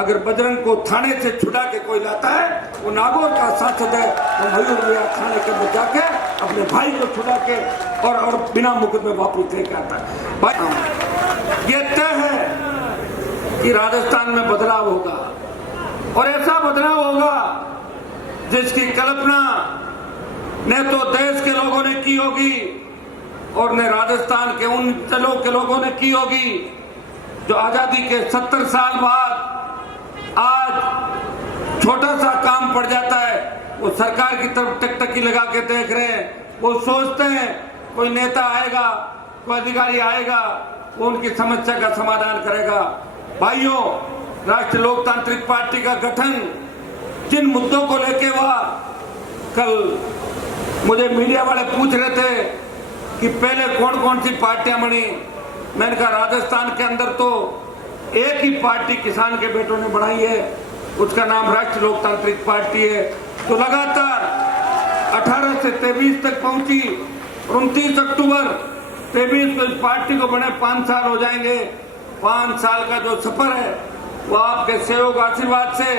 अगर बजरंग को थाने से छुड़ा के कोई लाता है, वो नागौर का सांसद है, वो मयूर विहार थाने के अंदर जाके अपने भाई को छुड़ा के और बिना मुकदमे वापस लेके आता है। भाई ये तय है कि राजस्थान में बदलाव होगा और ऐसा बदलाव होगा जिसकी कल्पना न तो देश के लोगों ने की होगी और न राजस्थान के उन जिलों के लोगों ने की होगी जो आजादी के 70 साल बाद आज छोटा सा काम पड़ जाता है, वो सरकार की तरफ टकटकी लगा के देख रहे हैं। वो सोचते हैं कोई नेता आएगा, कोई अधिकारी आएगा, वो उनकी समस्या का समाधान करेगा। भाइयों, राष्ट्रीय लोकतांत्रिक पार्टी का गठन जिन मुद्दों को लेके हुआ, कल मुझे मीडिया वाले पूछ रहे थे कि पहले कौन कौन सी पार्टियां बनी। मैंने कहा राजस्थान के अंदर तो एक ही पार्टी किसान के बेटों ने बनाई है, उसका नाम राष्ट्रीय लोकतांत्रिक पार्टी है, तो लगातार 18 से 23 तक पहुंची। 29 अक्टूबर 23 को इस पार्टी को बने 5 साल हो जाएंगे। 5 साल का जो सफर है वो आपके सहयोग आशीर्वाद से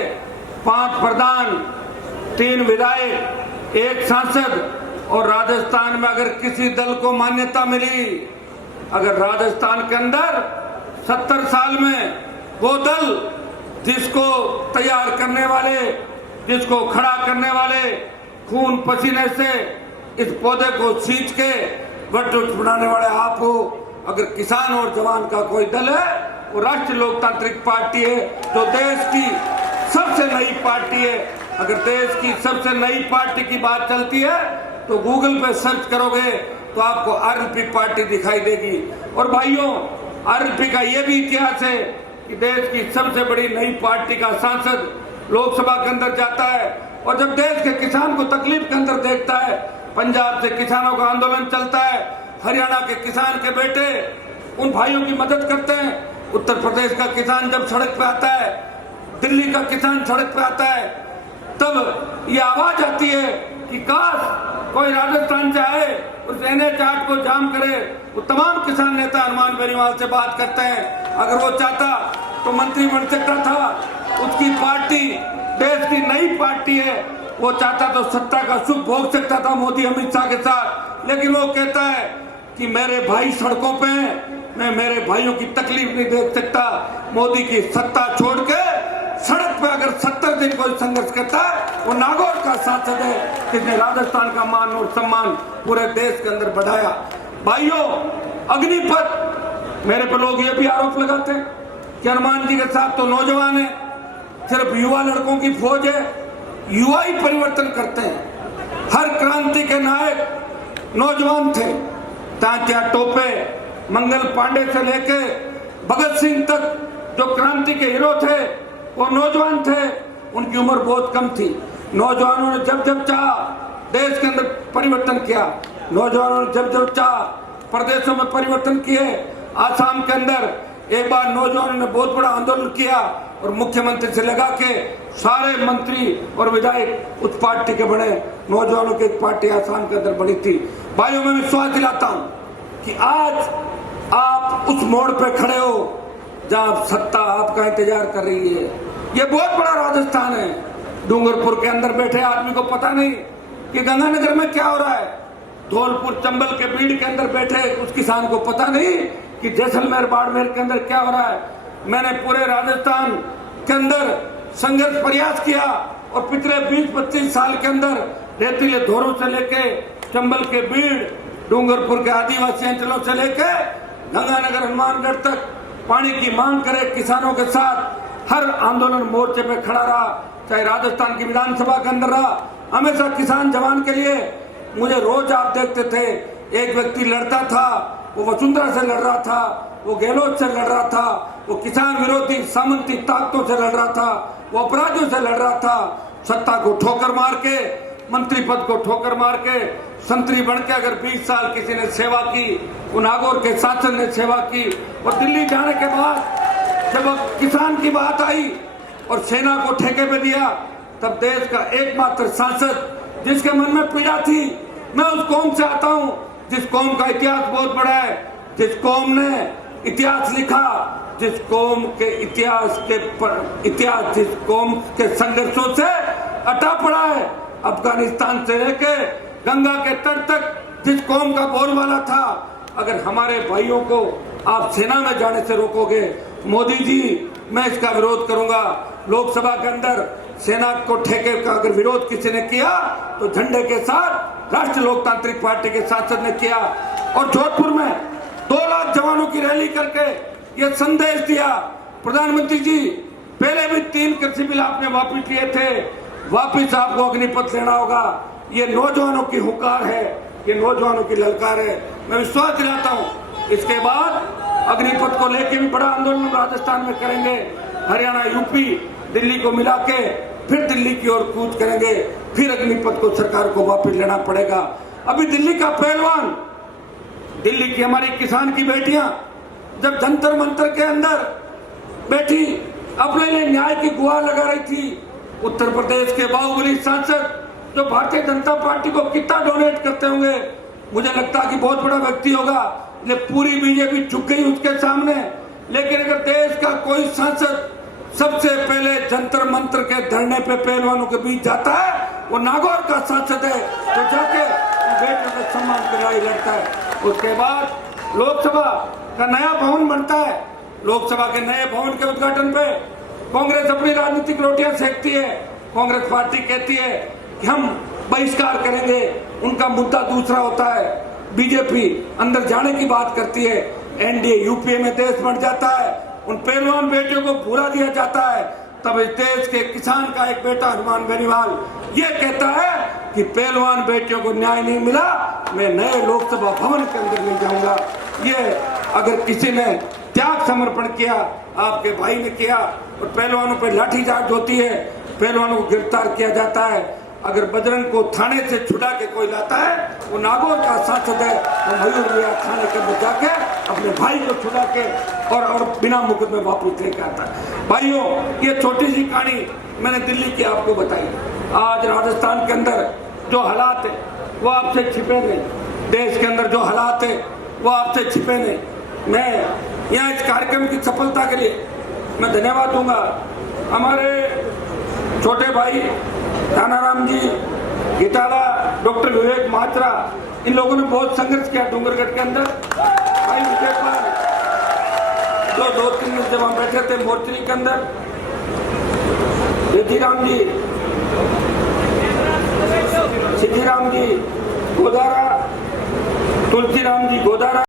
5 प्रधान, 3 विधायक, 1 सांसद और राजस्थान में अगर किसी दल को मान्यता मिली, अगर राजस्थान के अंदर 70 साल में वो दल जिसको तैयार करने वाले, जिसको खड़ा करने वाले खून पसीने से इस पौधे को सींच के वृक्ष बनाने वाले आप हो, अगर किसान और जवान का कोई दल है वो राष्ट्रीय लोकतांत्रिक पार्टी है, जो देश की सबसे नई पार्टी है। अगर देश की सबसे नई पार्टी की बात चलती है तो गूगल पे सर्च करोगे तो आपको आरएलपी पार्टी दिखाई देगी। और भाइयों, आरएलपी का यह भी इतिहास है कि देश की सबसे बड़ी नई पार्टी का सांसद लोकसभा के अंदर जाता है और जब देश के किसान को तकलीफ के अंदर देखता है, पंजाब से किसानों का आंदोलन चलता है, हरियाणा के किसान के बेटे उन भाइयों की मदद करते हैं, उत्तर प्रदेश का किसान जब सड़क पे आता है, दिल्ली का किसान सड़क पे आता है, तब ये आवाज आती है कि काश कोई राजस्थान से आए, उस NH8 को जाम करे। वो तमाम किसान नेता हनुमान बेनीवाल से बात करते हैं, अगर वो चाहता तो मंत्री बन सकता था। उसकी पार्टी देश की नई पार्टी है, वो चाहता तो सत्ता का सुख भोग सकता था मोदी अमित शाह के साथ, लेकिन वो कहता है कि मेरे भाई सड़कों पे हैं, मैं मेरे भाइयों की तकलीफ नहीं देख सकता। मोदी की सत्ता छोड़ के सड़क पे अगर 70 दिन कोई संघर्ष करता है, वो नागौर का सांसद है जिसने राजस्थान का मान और सम्मान पूरे देश के अंदर बढ़ाया। भाइयों, अग्निपथ, मेरे पे लोग ये भी आरोप लगाते हैं कि हनुमान जी के साथ तो नौजवान है, सिर्फ युवा लड़कों की फौज है, युवा ही परिवर्तन करते हैं। हर क्रांति के नायक नौजवान थे, तात्या टोपे, मंगल पांडे से लेके भगत सिंह तक जो क्रांति के हीरो थे वो नौजवान थे। उनकी उम्र बहुत कम थी। नौजवानों ने जब जब चाहा देश के अंदर परिवर्तन किया, नौजवानों ने जब जब चाहा प्रदेशों में परिवर्तन किए। आसाम के अंदर एक बार नौजवानों ने बहुत बड़ा आंदोलन किया और मुख्यमंत्री से लगा के सारे मंत्री और विधायक उस पार्टी के बने। नौजवानों की एक पार्टी आसाम के अंदर बनी थी। भाइयों, मैं विश्वास दिलाता हूं कि आज आप उस मोड़ पे खड़े हो जहां सत्ता आपका इंतजार कर रही है। ये बहुत बड़ा राजस्थान है। डूंगरपुर के अंदर बैठे आदमी को पता नहीं कि गंगानगर में क्या हो रहा है। धौलपुर चंबल के बीड़ के अंदर बैठे उस किसान को पता नहीं कि जैसलमेर बाड़मेर के अंदर क्या हो रहा है। मैंने पूरे राजस्थान के अंदर संघर्ष प्रयास किया और पिछले 20-25 साल के अंदर रेतीले धोरों से लेके चंबल के बीड़, डूंगरपुर के आदिवासी अंचलों से लेके गंगानगर हनुमानगढ़ तक पानी की मांग करे किसानों के साथ हर आंदोलन मोर्चे पे खड़ा रहा। चाहे राजस्थान की विधानसभा के अंदर रहा, हमेशा किसान जवान के लिए। मुझे रोज आप देखते थे, एक व्यक्ति लड़ता था, वो वसुंधरा से लड़ रहा था, वो गहलोत से लड़ रहा था, वो किसान विरोधी सामंती ताकतों से लड़ रहा था, वो अपराधियों से लड़ रहा था। सत्ता को ठोकर मार के, मंत्री पद को ठोकर मार के, संतरी बन के अगर 20 साल किसी ने सेवा की, वो नागौर के शासन ने सेवा की। और दिल्ली जाने के बाद जब किसान की बात आई और सेना को ठेके पे दिया, तब देश का एकमात्र सांसद जिसके मन में पीड़ा थी, मैं उस कौम से आता हूं जिस कौम का इतिहास बहुत बड़ा है, जिस कौम ने इतिहास लिखा, जिस कौम के इतिहास जिस कौम के संघर्षों से अटा पड़ा है, अफगानिस्तान से लेके गंगा के तट तक जिस कौम का बोलबाला था, अगर हमारे भाइयों को आप सेना में जाने से रोकोगे, मोदी जी मैं इसका विरोध करूंगा। लोकसभा के अंदर सेना को ठेके का अगर विरोध किसी ने किया तो झंडे के साथ राष्ट्रीय लोकतांत्रिक पार्टी के सांसद ने किया। और जोधपुर में 2 लाख जवानों की रैली करके ये संदेश दिया, प्रधानमंत्री जी पहले भी 3 कृषि बिल आपने वापिस लिए थे, वापिस आपको अग्निपथ लेना होगा। ये नौजवानों की हुंकार है, ये नौजवानों की ललकार है। मैं विश्वास दिलाता हूँ इसके बाद अग्निपथ को लेकर भी बड़ा आंदोलन राजस्थान में करेंगे, हरियाणा, यूपी, दिल्ली को मिला के फिर दिल्ली की ओर कूच करेंगे, फिर अग्निपथ को सरकार को वापस लेना पड़ेगा। अभी दिल्ली का पहलवान, दिल्ली की हमारी किसान की बेटियां जब जंतर मंतर के अंदर बैठी अपने लिए न्याय की गुहार लगा रही थी, उत्तर प्रदेश के बाहुबली सांसद जो भारतीय जनता पार्टी को कितना डोनेट करते होंगे, मुझे लगता है कि बहुत बड़ा व्यक्ति होगा, ये पूरी बीजेपी झुक गई उसके सामने। लेकिन अगर देश का कोई सांसद सबसे पहले जंतर मंतर के धरने पे पहलवानों के बीच जाता है, वो नागौर का सांसद है जो जाके बेटे के सम्मान की लड़ाई लड़ता है। उसके बाद लोकसभा का नया भवन बनता है, लोकसभा के नए भवन के उद्घाटन पे कांग्रेस अपनी राजनीतिक रोटियां सेकती है। कांग्रेस पार्टी कहती है कि हम बहिष्कार करेंगे, उनका मुद्दा दूसरा होता है। बीजेपी अंदर जाने की बात करती है, एनडीए यूपीए में देश बढ़ जाता है, उन पहलवान बेटियों को भूला दिया जाता है। तब इस देश के किसान का एक बेटा हनुमान बेनीवाल ये कहता है कि पहलवान बेटियों को न्याय नहीं मिला, मैं नए लोकसभा भवन के अंदर नहीं जाऊंगा। ये अगर किसी ने त्याग समर्पण किया, आपके भाई ने किया, और पहलवानों पर लाठीचार्ज होती है, पहलवानों को गिरफ्तार किया जाता है। अगर बजरंग को थाने से छुड़ा के कोई लाता है, वो नागौर का सांसद है, वो मयूर विहार थाने के अंदर जाके अपने भाई को छुड़ा के और बिना मुकदमे वापस लेके आता है। भाइयों, ये छोटी सी कहानी मैंने दिल्ली की आपको बताई। आज राजस्थान के अंदर जो हालात है वो आपसे छिपे नहीं, देश के अंदर जो हालात है वो आपसे छिपे नहीं। मैं यहाँ इस कार्यक्रम की सफलता के लिए मैं धन्यवाद दूंगा हमारे छोटे भाई कानाराम जी, इटाला, डॉक्टर विवेक मात्रा, इन लोगों ने बहुत संघर्ष किया डूंगरगढ़ के अंदर। भाई विजय पाल जो 2-3 दिन जब हम बैठे थे मोर्चरी के अंदर, सिद्धिराम जी गोदारा, तुलसीराम जी गोदारा।